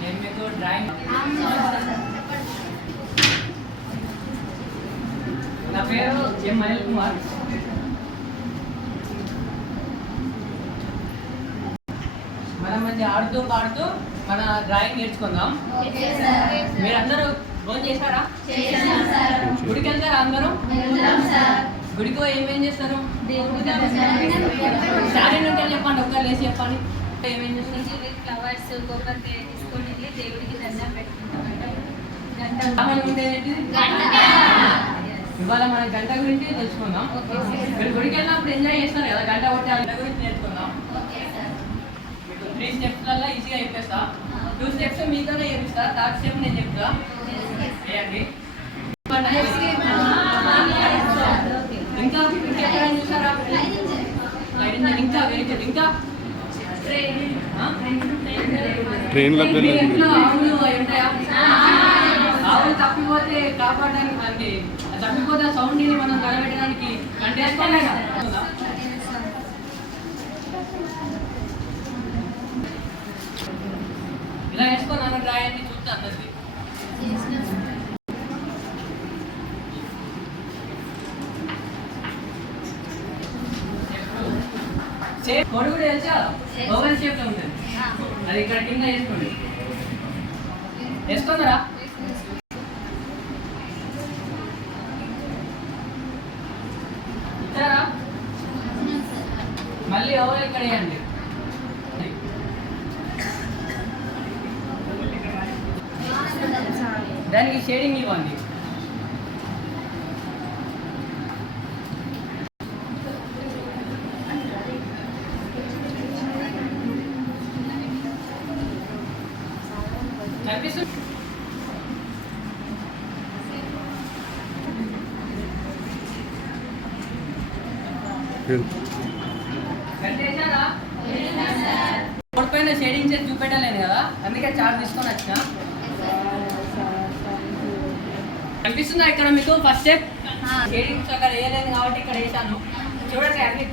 నేను డ్రాయింగ్ నా పేరు ఎం అనిల్ కుమార్. మనం మంచి ఆడుతూ పాడుతూ మన డ్రాయింగ్ నేర్చుకుందాం. మీరందరూ ఫోన్ చేశారా? గుడికి వెళ్తారా అందరూ? గుడికి ఏమేం చేస్తారు? చేస్తారు ఫ్లవర్స్ కొబ్బరికాయ తీసుకొని వెళ్ళి దేవుడికి దండం పెట్టుకుంటామంట? ఇవాళ మన గంట గురించి తెలుసుకుందాం. మీరు గుడికి వెళ్ళినప్పుడు ఎంజాయ్ చేస్తారు కదా గంట కొట్టి గంట గురించి నేర్చుకుందాం. మీకు త్రీ స్టెప్స్లలో ఈజీగా చెప్పేస్తా. టూ స్టెప్స్ మీతోనే చేపిస్తా థర్డ్ స్టెప్ నేను చెప్తా. చేయండి. ఇంకా ఇంకా వెరీ గుడ్ ఇంకా ఆవులు ఆవులు తప్పిపోతే కాపాడడానికి తప్పిపోతే సౌండ్ మనం కలబెట్టడానికి ఇలా వేసుకొని నన్ను చూస్తా అందరికి షేప్ కొడు కూడా తెలుసా? ఓవెల్ షేప్లో ఉంటుంది అది ఇక్కడ కింద వేసుకోండి. వేసుకుందరా? ఇచ్చారా? మళ్ళీ ఓవెల్ ఇక్కడ వేయండి? దానికి షేడింగ్ ఇవ్వండి. కనిపిస్తుంది పైన షేడింగ్ చేసి చూపెట్టలేదు కదా? అందుకే చార్ట్ తీసుకొని వచ్చిన. కనిపిస్తుందా ఇక్కడ మీకు? ఫస్ట్ స్టెప్ షేడింగ్స్ అక్కడ వేయలేదు కాబట్టి ఇక్కడ వేసాను చూడండి అన్ని.